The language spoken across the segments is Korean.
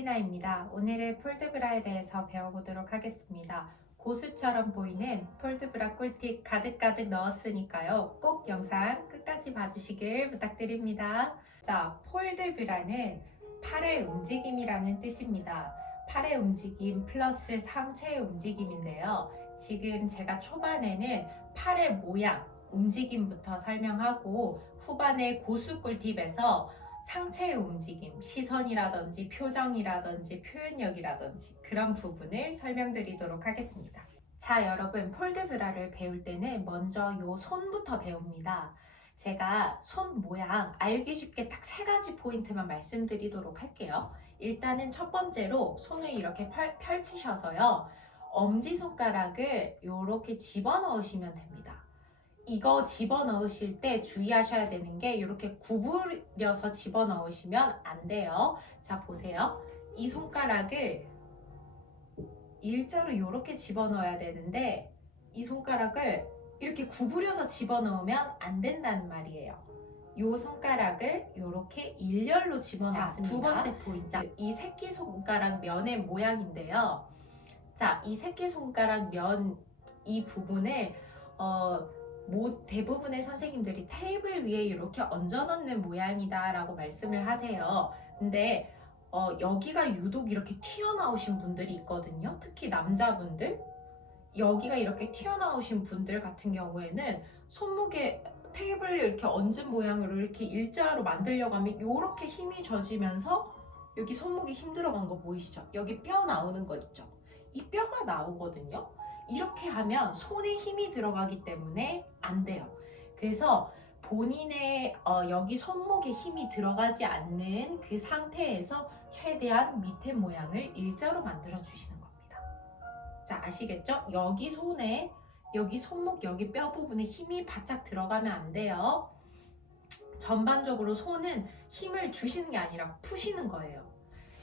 에밀리나입니다. 오늘의 폴드브라에 대해서 배워보도록 하겠습니다. 고수처럼 보이는 폴드브라 꿀팁 가득가득 넣었으니까요. 꼭 영상 끝까지 봐주시길 부탁드립니다. 자, 폴드브라는 팔의 움직임이라는 뜻입니다. 팔의 움직임 플러스 상체의 움직임인데요. 지금 제가 초반에는 팔의 모양, 움직임부터 설명하고 후반에 고수 꿀팁에서 상체의 움직임, 시선이라든지 표정이라든지 표현력이라든지 그런 부분을 설명드리도록 하겠습니다. 자, 여러분, 폴드브라를 배울 때는 먼저 요 손부터 배웁니다. 제가 손 모양 알기 쉽게 딱 세 가지 포인트만 말씀드리도록 할게요. 일단은 첫 번째로 손을 이렇게 펼치셔서요. 엄지손가락을 이렇게 집어넣으시면 됩니다. 이거 집어넣으실 때 주의하셔야 되는 게 이렇게 구부려서 집어넣으시면 안 돼요. 자, 보세요. 이 손가락을 일자로 이렇게 집어넣어야 되는데 이 손가락을 이렇게 구부려서 집어넣으면 안 된다는 말이에요. 이 손가락을 이렇게 일렬로 집어넣습니다. 두 번째 포인트. 이 새끼손가락 면의 모양인데요. 자, 이 새끼손가락 면 이 부분을 대부분의 선생님들이 테이블 위에 이렇게 얹어 놓는 모양이다 라고 말씀을 하세요. 근데 여기가 유독 이렇게 튀어나오신 분들이 있거든요. 특히 남자분들. 여기가 이렇게 튀어나오신 분들 같은 경우에는 손목에 테이블 이렇게 얹은 모양으로 이렇게 일자로 만들려고 하면 이렇게 힘이 젖으면서 여기 손목에 힘 들어간 거 보이시죠? 여기 뼈 나오는 거 있죠? 이 뼈가 나오거든요. 이렇게 하면 손에 힘이 들어가기 때문에 안 돼요. 그래서 본인의 여기 손목에 힘이 들어가지 않는 그 상태에서 최대한 밑에 모양을 일자로 만들어 주시는 겁니다. 자, 아시겠죠? 여기 손에 여기 손목 여기 뼈 부분에 힘이 바짝 들어가면 안 돼요. 전반적으로 손은 힘을 주시는 게 아니라 푸시는 거예요.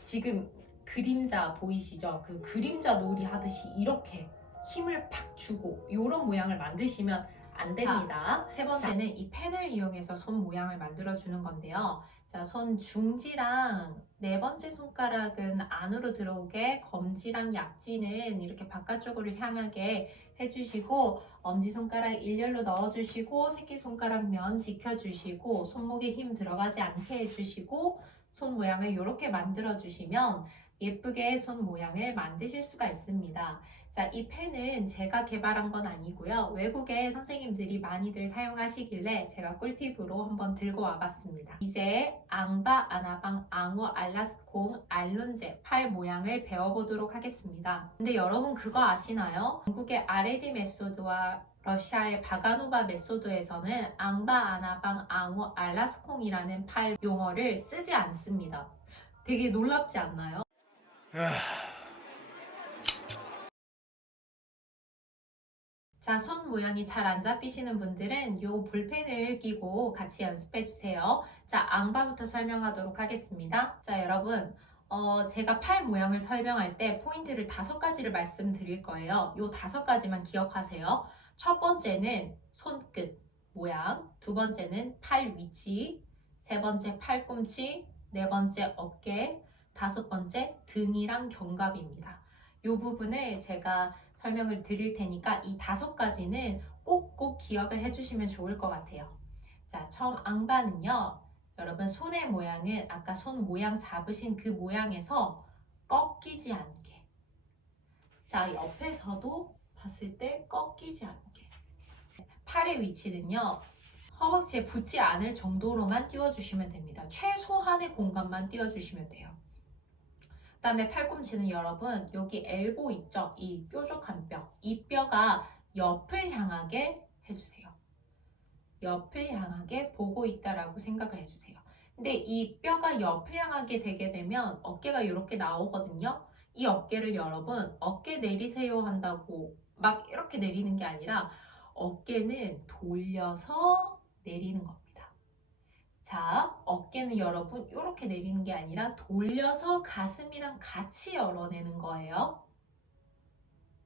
지금 그림자 보이시죠? 그 그림자 놀이 하듯이 이렇게 힘을 팍 주고 이런 모양을 만드시면 안 됩니다. 세 번째는 이 펜을 이용해서 손 모양을 만들어 주는 건데요. 자, 손 중지랑 네 번째 손가락은 안으로 들어오게, 검지랑 약지는 이렇게 바깥쪽으로 향하게 해주시고, 엄지손가락 일렬로 넣어주시고, 새끼손가락 면 지켜주시고, 손목에 힘 들어가지 않게 해주시고, 손 모양을 이렇게 만들어 주시면 예쁘게 손 모양을 만드실 수가 있습니다. 자, 이 펜은 제가 개발한 건 아니고요. 외국의 선생님들이 많이들 사용하시길래 제가 꿀팁으로 한번 들고 와봤습니다. 이제 앙바, 아나방, 앙어, 알라스콩, 알론제 팔 모양을 배워보도록 하겠습니다. 근데 여러분 그거 아시나요? 영국의 아레디 메소드와 러시아의 바가노바 메소드에서는 앙바, 아나방, 앙어, 알라스콩이라는 팔 용어를 쓰지 않습니다. 되게 놀랍지 않나요? 자, 손 모양이 잘 안 잡히시는 분들은 요 볼펜을 끼고 같이 연습해 주세요. 자, 앙바부터 설명하도록 하겠습니다. 자, 여러분, 제가 팔 모양을 설명할 때 포인트를 5가지를 말씀드릴 거예요. 요 5가지만 기억하세요. 첫 번째는 손끝 모양, 두 번째는 팔 위치, 세 번째 팔꿈치, 네 번째 어깨, 다섯 번째 등이랑 견갑입니다. 요 부분을 제가 설명을 드릴 테니까 이 5가지는 꼭꼭 기억을 해주시면 좋을 것 같아요. 자, 처음 앙바는요. 여러분 손의 모양은 아까 손 모양 잡으신 그 모양에서 꺾이지 않게. 자, 옆에서도 봤을 때 꺾이지 않게. 팔의 위치는요. 허벅지에 붙지 않을 정도로만 띄워주시면 됩니다. 최소한의 공간만 띄워주시면 돼요. 그 다음에 팔꿈치는 여러분 여기 엘보 있죠? 이 뾰족한 뼈. 이 뼈가 옆을 향하게 해주세요. 옆을 향하게 보고 있다라고 생각을 해주세요. 근데 이 뼈가 옆을 향하게 되게 되면 어깨가 이렇게 나오거든요. 이 어깨를 여러분 어깨 내리세요 한다고 막 이렇게 내리는 게 아니라 어깨는 돌려서 내리는 겁니다. 자, 어깨는 여러분 이렇게 내리는 게 아니라 돌려서 가슴이랑 같이 열어내는 거예요.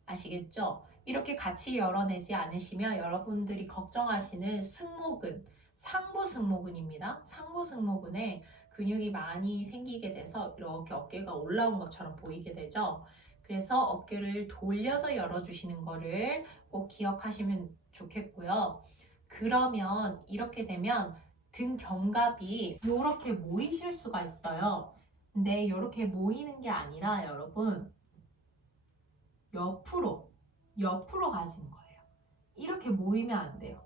아시겠죠? 이렇게 같이 열어내지 않으시면 여러분들이 걱정하시는 승모근, 상부 승모근입니다. 상부 승모근에 근육이 많이 생기게 돼서 이렇게 어깨가 올라온 것처럼 보이게 되죠. 그래서 어깨를 돌려서 열어주시는 거를 꼭 기억하시면 좋겠고요. 그러면 이렇게 되면 등 견갑이 이렇게 모이실 수가 있어요. 근데 이렇게 모이는 게 아니라 여러분 옆으로 가시는 거예요. 이렇게 모이면 안 돼요.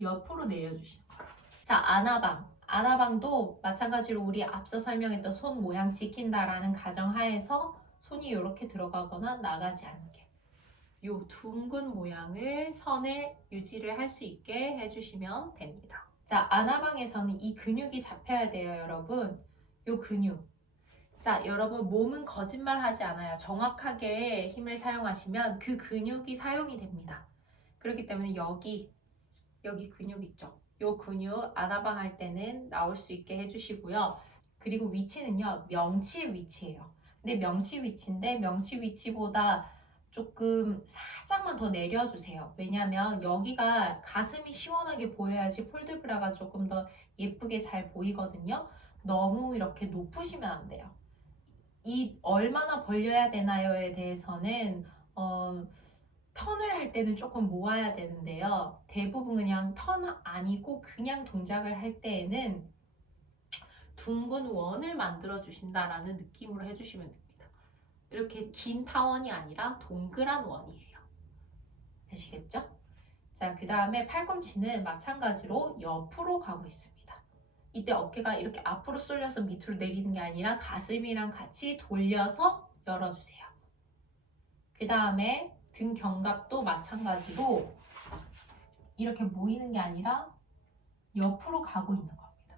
옆으로 내려주시는 거예요. 자, 아나방. 아나방도 마찬가지로 우리 앞서 설명했던 손 모양 지킨다라는 가정하에서 손이 이렇게 들어가거나 나가지 않게 요 둥근 모양을 선을 유지를 할 수 있게 해주시면 됩니다. 자, 아나방에서는 이 근육이 잡혀야 돼요, 여러분. 요 근육. 자, 여러분 몸은 거짓말 하지 않아요. 정확하게 힘을 사용하시면 그 근육이 사용이 됩니다. 그렇기 때문에 여기 근육 있죠. 요 근육 아나방 할 때는 나올 수 있게 해주시고요. 그리고 위치는요, 명치 위치예요. 근데 명치 위치인데 명치 위치보다 조금 살짝만 더 내려주세요. 왜냐면 여기가 가슴이 시원하게 보여야지 폴드브라가 조금 더 예쁘게 잘 보이거든요. 너무 이렇게 높으시면 안 돼요. 이 얼마나 벌려야 되나요에 대해서는 턴을 할 때는 조금 모아야 되는데요. 대부분 그냥 턴 아니고 그냥 동작을 할 때에는 둥근 원을 만들어 주신다라는 느낌으로 해주시면 됩니다. 이렇게 긴 타원이 아니라 동그란 원이에요. 아시겠죠? 자, 그 다음에 팔꿈치는 마찬가지로 옆으로 가고 있습니다. 이때 어깨가 이렇게 앞으로 쏠려서 밑으로 내리는 게 아니라 가슴이랑 같이 돌려서 열어주세요. 그 다음에 등 견갑도 마찬가지로 이렇게 모이는 게 아니라 옆으로 가고 있는 겁니다.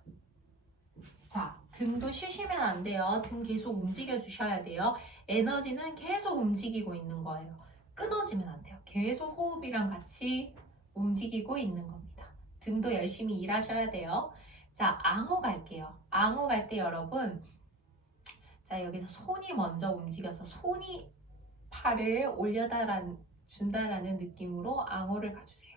자, 등도 쉬시면 안 돼요. 등 계속 움직여 주셔야 돼요. 에너지는 계속 움직이고 있는 거예요. 끊어지면 안 돼요. 계속 호흡이랑 같이 움직이고 있는 겁니다. 등도 열심히 일하셔야 돼요. 자, 앙호 갈게요. 앙호 갈 때 여러분, 자, 여기서 손이 먼저 움직여서 손이 팔을 준다라는 느낌으로 앙호를 가주세요.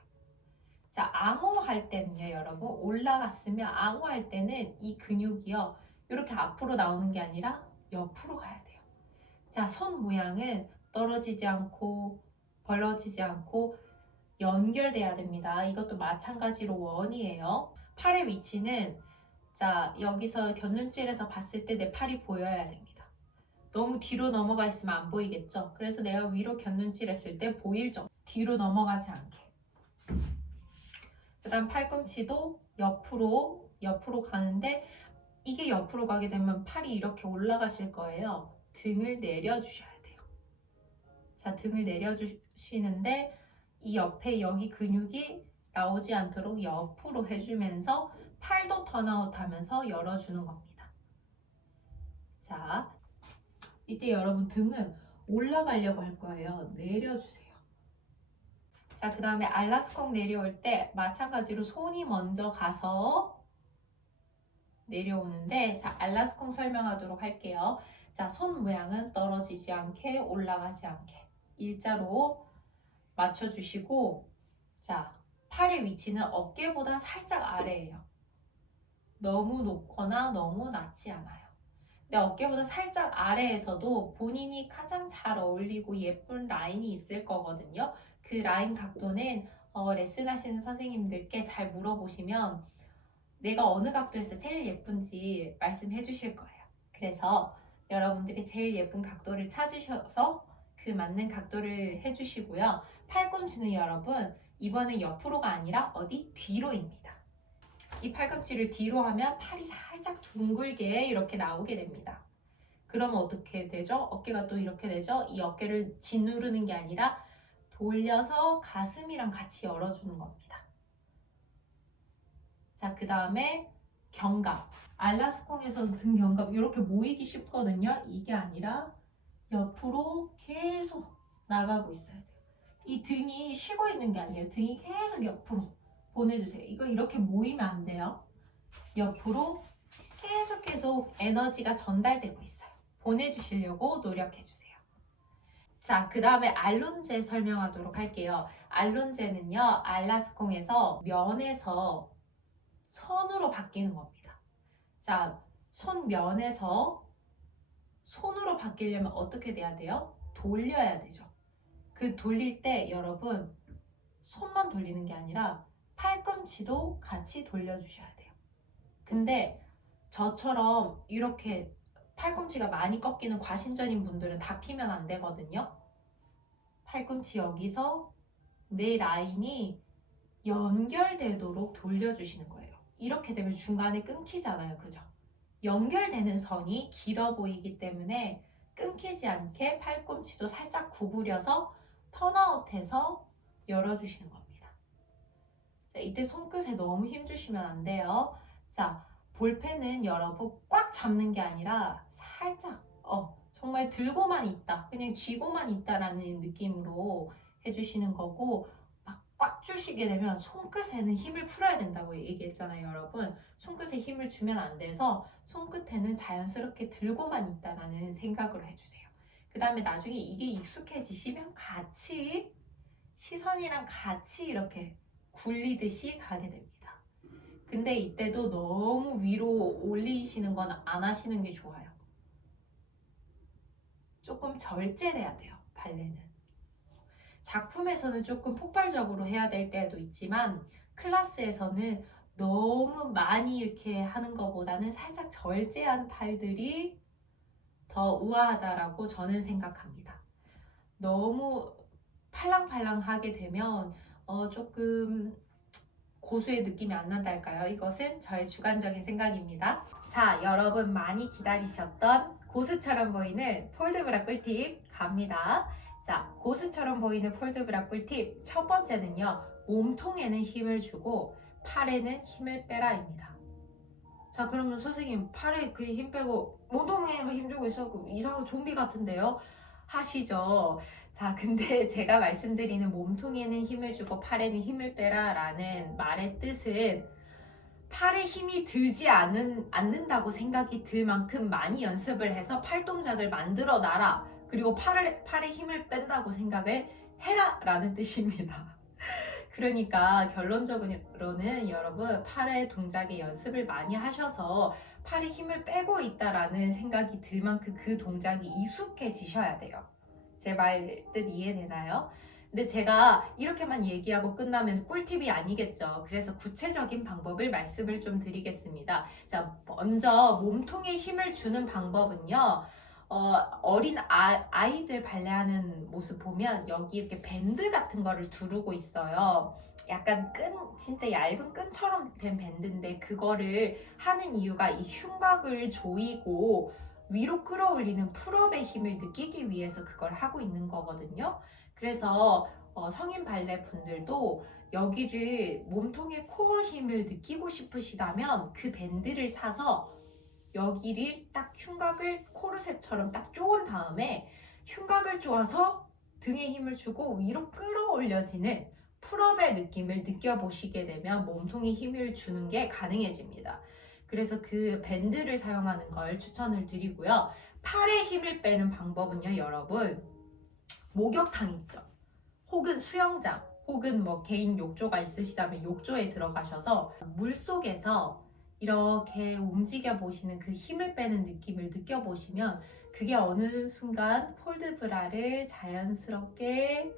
자, 앙호 할 때는요, 여러분, 올라갔으면 앙호 할 때는 이 근육이요, 이렇게 앞으로 나오는 게 아니라 옆으로 가야 돼요. 자, 손 모양은 떨어지지 않고 벌어지지 않고 연결돼야 됩니다. 이것도 마찬가지로 원이에요. 팔의 위치는 자, 여기서 곁눈질에서 봤을 때 내 팔이 보여야 됩니다. 너무 뒤로 넘어가 있으면 안 보이겠죠? 그래서 내가 위로 곁눈질 했을 때 보일 정도 뒤로 넘어가지 않게. 그 다음 팔꿈치도 옆으로 가는데 이게 옆으로 가게 되면 팔이 이렇게 올라가실 거예요. 등을 내려주셔야 돼요. 자, 등을 내려주시는데 이 옆에 여기 근육이 나오지 않도록 옆으로 해주면서 팔도 턴아웃 하면서 열어주는 겁니다. 자, 이때 여러분 등은 올라가려고 할 거예요. 내려주세요. 자, 그 다음에 알라스콩 내려올 때 마찬가지로 손이 먼저 가서 내려오는데, 자, 알라스콩 설명하도록 할게요. 자, 손 모양은 떨어지지 않게 올라가지 않게 일자로 맞춰주시고, 자, 팔의 위치는 어깨보다 살짝 아래예요. 너무 높거나 너무 낮지 않아요. 근데 어깨보다 살짝 아래에서도 본인이 가장 잘 어울리고 예쁜 라인이 있을 거거든요. 그 라인 각도는 레슨 하시는 선생님들께 잘 물어보시면 내가 어느 각도에서 제일 예쁜지 말씀해 주실 거예요. 그래서 여러분들이 제일 예쁜 각도를 찾으셔서 그 맞는 각도를 해주시고요. 팔꿈치는 여러분 이번에 옆으로가 아니라 어디 뒤로입니다. 이 팔꿈치를 뒤로 하면 팔이 살짝 둥글게 이렇게 나오게 됩니다. 그러면 어떻게 되죠? 어깨가 또 이렇게 되죠? 이 어깨를 짓누르는 게 아니라 돌려서 가슴이랑 같이 열어주는 겁니다. 자, 그 다음에 견갑. 알라스콩에서도 등 견갑 이렇게 모이기 쉽거든요. 이게 아니라 옆으로 계속 나가고 있어야 돼요. 이 등이 쉬고 있는 게 아니에요. 등이 계속 옆으로 보내주세요. 이거 이렇게 모이면 안 돼요. 옆으로 계속 에너지가 전달되고 있어요. 보내주시려고 노력해주세요. 자, 그 다음에 알론제 설명하도록 할게요. 알론제는요, 알라스콩에서 면에서 선으로 바뀌는 겁니다. 자, 손면에서 손으로 바뀌려면 어떻게 돼야 돼요? 돌려야 되죠. 그 돌릴 때 여러분 손만 돌리는 게 아니라 팔꿈치도 같이 돌려주셔야 돼요. 근데 저처럼 이렇게 팔꿈치가 많이 꺾이는 과신전인 분들은 다 피면 안 되거든요. 팔꿈치 여기서 내 라인이 연결되도록 돌려주시는 거예요. 이렇게 되면 중간에 끊기잖아요. 그죠? 연결되는 선이 길어 보이기 때문에 끊기지 않게 팔꿈치도 살짝 구부려서 턴아웃해서 열어주시는 겁니다. 자, 이때 손끝에 너무 힘주시면 안 돼요. 자, 볼펜은 여러분 꽉 잡는 게 아니라 살짝 정말 들고만 있다, 그냥 쥐고만 있다라는 느낌으로 해주시는 거고, 막 꽉 주시게 되면 손끝에는 힘을 풀어야 된다고 얘기했잖아요. 여러분 손끝에 힘을 주면 안 돼서 손끝에는 자연스럽게 들고만 있다라는 생각으로 해주세요. 그 다음에 나중에 이게 익숙해지시면 같이 시선이랑 같이 이렇게 굴리듯이 가게 됩니다. 근데 이때도 너무 위로 올리시는 건 안 하시는 게 좋아요. 조금 절제돼야 돼요, 발레는. 작품에서는 조금 폭발적으로 해야 될 때도 있지만 클래스에서는 너무 많이 이렇게 하는 것보다는 살짝 절제한 팔들이 더 우아하다라고 저는 생각합니다. 너무 팔랑팔랑하게 되면 조금 고수의 느낌이 안 난달까요? 이것은 저의 주관적인 생각입니다. 자, 여러분 많이 기다리셨던 고수처럼 보이는 폴드브라 꿀팁 갑니다. 자, 고수처럼 보이는 폴드브라 꿀팁 첫 번째는요, 몸통에는 힘을 주고 팔에는 힘을 빼라입니다. 자, 그러면 선생님 팔에 그 힘 빼고 몸통에만 힘 주고 있어? 이상한 좀비 같은데요? 하시죠. 자, 근데 제가 말씀드리는 몸통에는 힘을 주고 팔에는 힘을 빼라 라는 말의 뜻은 팔에 힘이 들지 않는다고 생각이 들 만큼 많이 연습을 해서 팔 동작을 만들어 놔라, 그리고 팔에 힘을 뺀다고 생각을 해라 라는 뜻입니다. 그러니까 결론적으로는 여러분 팔의 동작의 연습을 많이 하셔서 팔에 힘을 빼고 있다라는 생각이 들 만큼 그 동작이 익숙해지셔야 돼요. 제 말 뜻 이해되나요? 근데 제가 이렇게만 얘기하고 끝나면 꿀팁이 아니겠죠. 그래서 구체적인 방법을 말씀을 좀 드리겠습니다. 자, 먼저 몸통에 힘을 주는 방법은요, 어린 아이들 발레하는 모습 보면 여기 이렇게 밴드 같은 거를 두르고 있어요. 약간 진짜 얇은 끈처럼 된 밴드인데, 그거를 하는 이유가 이 흉곽을 조이고 위로 끌어올리는 풀업의 힘을 느끼기 위해서 그걸 하고 있는 거거든요. 그래서 성인 발레 분들도 여기를 몸통의 코어 힘을 느끼고 싶으시다면 그 밴드를 사서 여기를 딱 흉곽을 코르셋처럼 딱 조은 다음에 흉곽을 조아서 등에 힘을 주고 위로 끌어올려지는 풀업의 느낌을 느껴보시게 되면 몸통에 힘을 주는 게 가능해집니다. 그래서 그 밴드를 사용하는 걸 추천을 드리고요. 팔에 힘을 빼는 방법은요, 여러분, 목욕탕 있죠? 혹은 수영장, 혹은 뭐 개인 욕조가 있으시다면 욕조에 들어가셔서 물속에서 이렇게 움직여 보시는 그 힘을 빼는 느낌을 느껴보시면 그게 어느 순간 폴드브라를 자연스럽게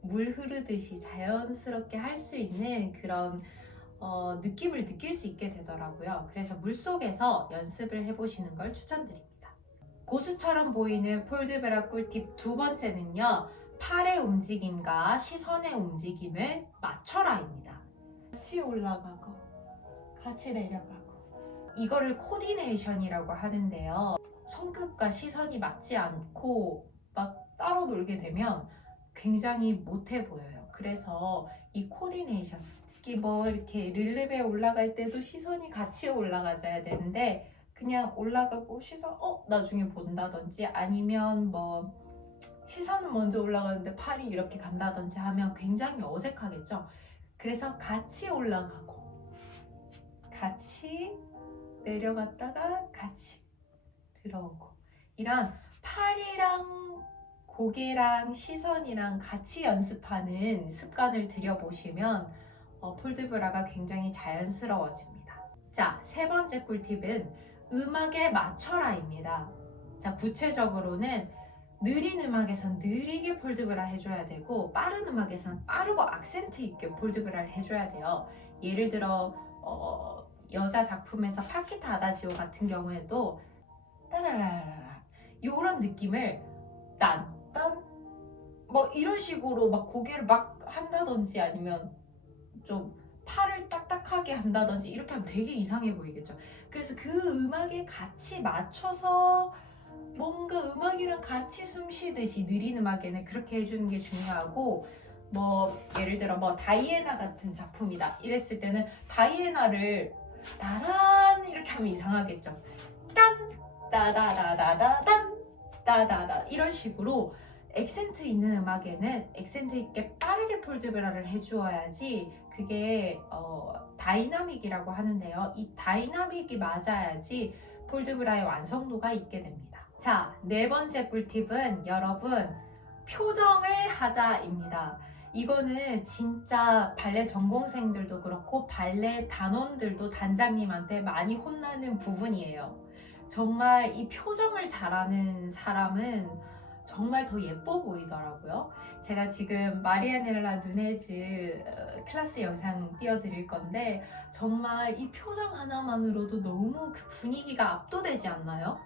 물 흐르듯이 자연스럽게 할 수 있는 그런 느낌을 느낄 수 있게 되더라고요. 그래서 물속에서 연습을 해보시는 걸 추천드립니다. 고수처럼 보이는 폴드브라 꿀팁 두 번째는요, 팔의 움직임과 시선의 움직임을 맞춰라입니다. 같이 올라가고 같이 내려가고, 이거를 코디네이션이라고 하는데요. 손끝과 시선이 맞지 않고 막 따로 놀게 되면 굉장히 못해 보여요. 그래서 이 코디네이션, 특히 뭐 이렇게 릴립에 올라갈 때도 시선이 같이 올라가줘야 되는데 그냥 올라가고 시선 나중에 본다든지, 아니면 뭐 시선은 먼저 올라가는데 팔이 이렇게 간다든지 하면 굉장히 어색하겠죠. 그래서 같이 올라가고 같이 내려갔다가 같이 들어오고, 이런 팔이랑 고개랑 시선이랑 같이 연습하는 습관을 들여보시면 폴드브라가 굉장히 자연스러워집니다. 자, 세 번째 꿀팁은 음악에 맞춰라입니다. 자, 구체적으로는 느린 음악에선 느리게 폴드브라 해줘야 되고 빠른 음악에선 빠르고 악센트 있게 폴드브라를 해줘야 돼요. 예를 들어 여자 작품에서 파키타 아다지오 같은 경우에도 따라라라라 이런 느낌을 딴딴 뭐 이런 식으로 막 고개를 막 한다든지 아니면 좀 팔을 딱딱하게 한다든지 이렇게 하면 되게 이상해 보이겠죠. 그래서 그 음악에 같이 맞춰서 뭔가 음악이랑 같이 숨 쉬듯이 느린 음악에는 그렇게 해주는 게 중요하고, 뭐 예를 들어 뭐 다이애나 같은 작품이다 이랬을 때는 다이애나를 나란 이렇게 하면 이상하겠죠. 딴 따다다다다단 따다다 이런 식으로 액센트 있는 음악에는 액센트 있게 빠르게 폴드브라를 해주어야지 그게 다이나믹이라고 하는데요. 이 다이나믹이 맞아야지 폴드브라의 완성도가 있게 됩니다. 자, 네 번째 꿀팁은 여러분 표정을 하자입니다. 이거는 진짜 발레 전공생들도 그렇고 발레 단원들도 단장님한테 많이 혼나는 부분이에요. 정말 이 표정을 잘하는 사람은 정말 더 예뻐 보이더라고요. 제가 지금 마리아넬라 누네즈 클래스 영상 띄워드릴 건데 정말 이 표정 하나만으로도 너무 그 분위기가 압도되지 않나요?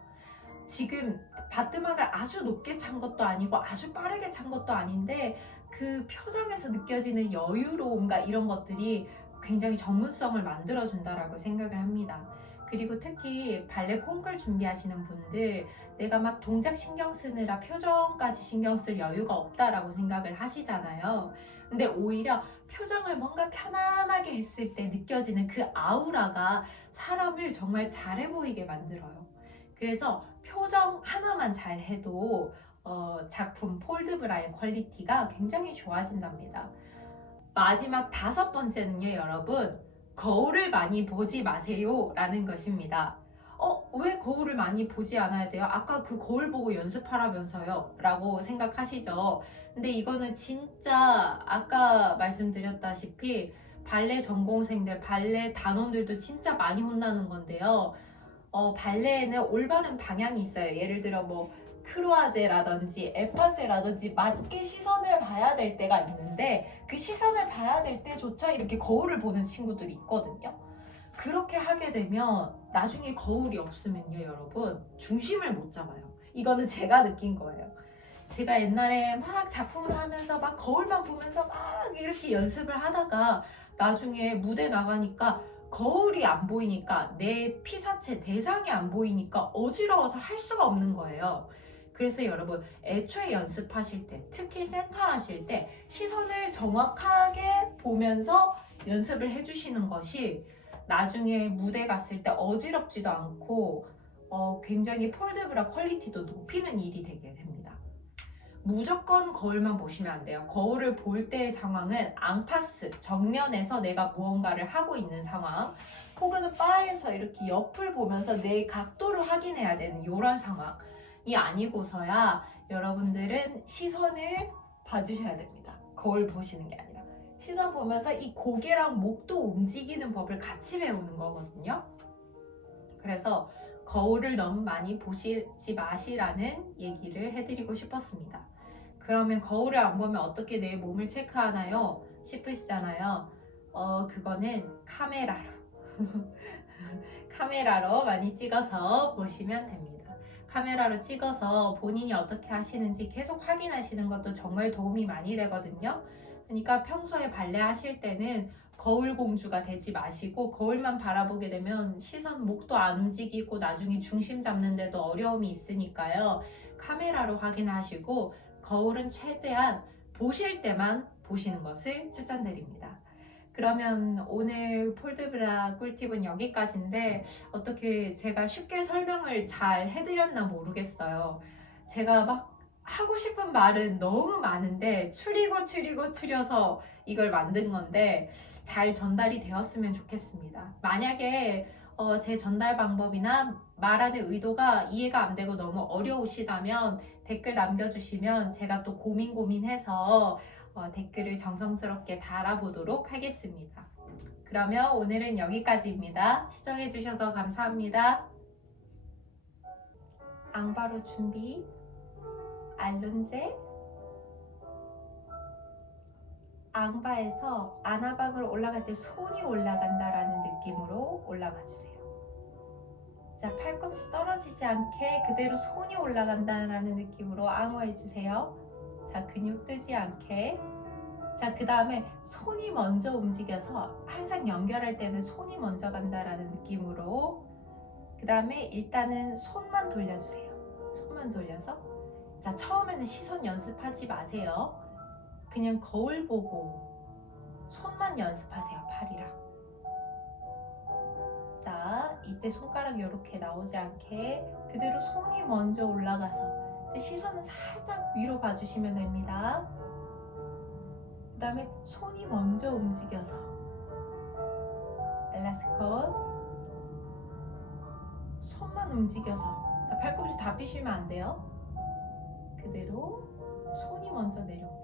지금 바트막을 아주 높게 찬 것도 아니고 아주 빠르게 찬 것도 아닌데 그 표정에서 느껴지는 여유로움과 이런 것들이 굉장히 전문성을 만들어준다라고 생각을 합니다. 그리고 특히 발레 콩쿨 준비하시는 분들 내가 막 동작 신경 쓰느라 표정까지 신경 쓸 여유가 없다라고 생각을 하시잖아요. 근데 오히려 표정을 뭔가 편안하게 했을 때 느껴지는 그 아우라가 사람을 정말 잘해 보이게 만들어요. 그래서 표정 하나만 잘 해도 작품 폴드브라의 퀄리티가 굉장히 좋아진답니다. 마지막 다섯 번째는요, 여러분. 거울을 많이 보지 마세요 라는 것입니다. 왜 거울을 많이 보지 않아야 돼요? 아까 그 거울 보고 연습하라면서요 라고 생각하시죠. 근데 이거는 진짜 아까 말씀드렸다시피 발레 전공생들, 발레 단원들도 진짜 많이 혼나는 건데요. 발레에는 올바른 방향이 있어요. 예를 들어 뭐 크루아제라든지 에파세라든지 맞게 시선을 봐야 될 때가 있는데 그 시선을 봐야 될 때조차 이렇게 거울을 보는 친구들이 있거든요. 그렇게 하게 되면 나중에 거울이 없으면요, 여러분 중심을 못 잡아요. 이거는 제가 느낀 거예요. 제가 옛날에 막 작품을 하면서 막 거울만 보면서 막 이렇게 연습을 하다가 나중에 무대 나가니까 거울이 안 보이니까 내 피사체 대상이 안 보이니까 어지러워서 할 수가 없는 거예요. 그래서 여러분 애초에 연습하실 때 특히 센터 하실 때 시선을 정확하게 보면서 연습을 해주시는 것이 나중에 무대 갔을 때 어지럽지도 않고 굉장히 폴드브라 퀄리티도 높이는 일이 되게 됩니다. 무조건 거울만 보시면 안 돼요. 거울을 볼 때의 상황은 앙파스, 정면에서 내가 무언가를 하고 있는 상황, 혹은 바에서 이렇게 옆을 보면서 내 각도를 확인해야 되는 이런 상황이 아니고서야 여러분들은 시선을 봐주셔야 됩니다. 거울 보시는 게 아니라 시선 보면서 이 고개랑 목도 움직이는 법을 같이 배우는 거거든요. 그래서 거울을 너무 많이 보시지 마시라는 얘기를 해드리고 싶었습니다. 그러면 거울을 안 보면 어떻게 내 몸을 체크하나요? 싶으시잖아요. 그거는 카메라로 카메라로 많이 찍어서 보시면 됩니다. 카메라로 찍어서 본인이 어떻게 하시는지 계속 확인하시는 것도 정말 도움이 많이 되거든요. 그러니까 평소에 발레 하실 때는 거울 공주가 되지 마시고 거울만 바라보게 되면 시선 목도 안 움직이고 나중에 중심 잡는 데도 어려움이 있으니까요. 카메라로 확인하시고 거울은 최대한 보실 때만 보시는 것을 추천드립니다. 그러면 오늘 폴드브라 꿀팁은 여기까지인데 어떻게 제가 쉽게 설명을 잘 해드렸나 모르겠어요. 제가 막 하고 싶은 말은 너무 많은데 추려서 이걸 만든 건데 잘 전달이 되었으면 좋겠습니다. 만약에 제 전달 방법이나 말하는 의도가 이해가 안 되고 너무 어려우시다면 댓글 남겨주시면 제가 또 고민해서 댓글을 정성스럽게 달아보도록 하겠습니다. 그러면 오늘은 여기까지입니다. 시청해주셔서 감사합니다. 앙바로 준비. 알룬제. 앙바에서 아나방으로 올라갈 때 손이 올라간다라는 느낌으로 올라가 주세요. 자, 팔꿈치 떨어지지 않게 그대로 손이 올라간다라는 느낌으로 앙호해 주세요. 자, 근육 뜨지 않게. 자, 그 다음에 손이 먼저 움직여서 항상 연결할 때는 손이 먼저 간다라는 느낌으로. 그 다음에 일단은 손만 돌려주세요. 손만 돌려서. 자, 처음에는 시선 연습하지 마세요. 그냥 거울 보고 손만 연습하세요. 팔이랑. 자, 이때 손가락이 이렇게 나오지 않게 그대로 손이 먼저 올라가서 시선은 살짝 위로 봐주시면 됩니다. 그 다음에 손이 먼저 움직여서 엘라스콘. 손만 움직여서. 자, 팔꿈치 다 삐시면 안 돼요. 그대로 손이 먼저 내려옵니다.